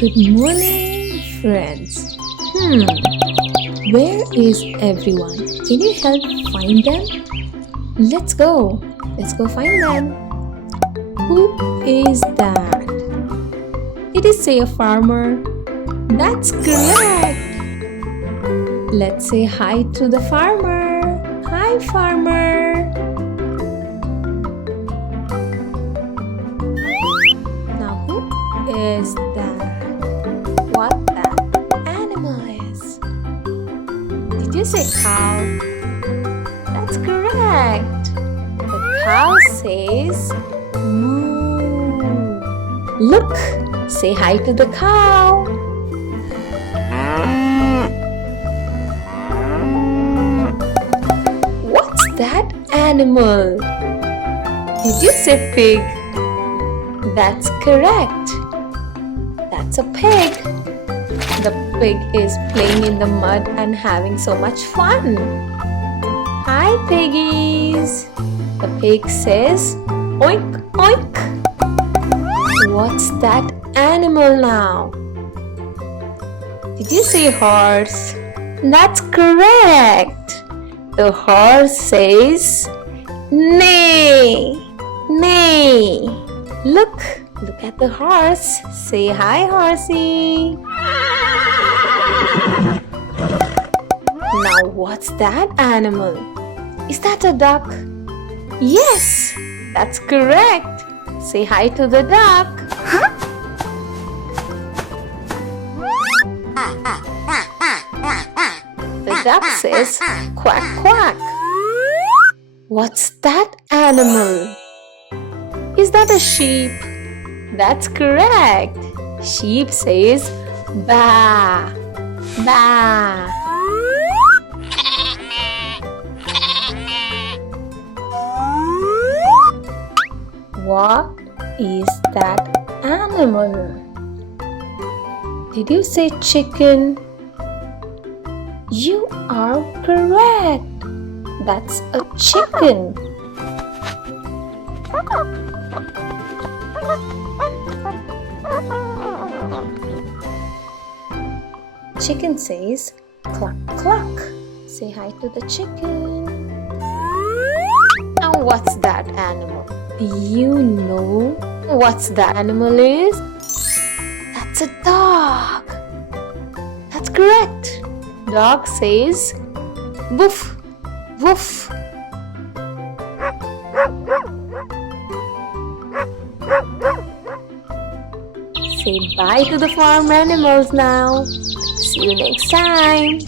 Good morning, friends. Where is everyone? Can you help find them? Let's go. Let's go find them. Who is that? Did it say a farmer? That's correct. Let's say hi to the farmer. Hi, farmer. Now, who is that? What that animal is? Did you say cow? That's correct. The cow says moo. Look, say hi to the cow. What's that animal? Did you say pig? That's correct. That's a pig. The pig is playing in the mud and having so much fun. Hi, piggies. The pig says, oink, oink. What's that animal now? Did you say horse? That's correct. The horse says, neigh, neigh. Look at the horse. Say hi, horsey. Now, what's that animal? Is that a duck? Yes, that's correct. Say hi to the duck. The duck says quack, quack. What's that animal? Is that a sheep? That's correct. Sheep says baa, baa. What is that animal? Did you say chicken? You are correct. That's a chicken. Chicken says cluck, cluck. Say hi to the chicken. Now, what's that animal? Do you know what's that animal is? That's a dog. That's correct. Dog says woof, woof. Say bye to the farm animals now. See you next time.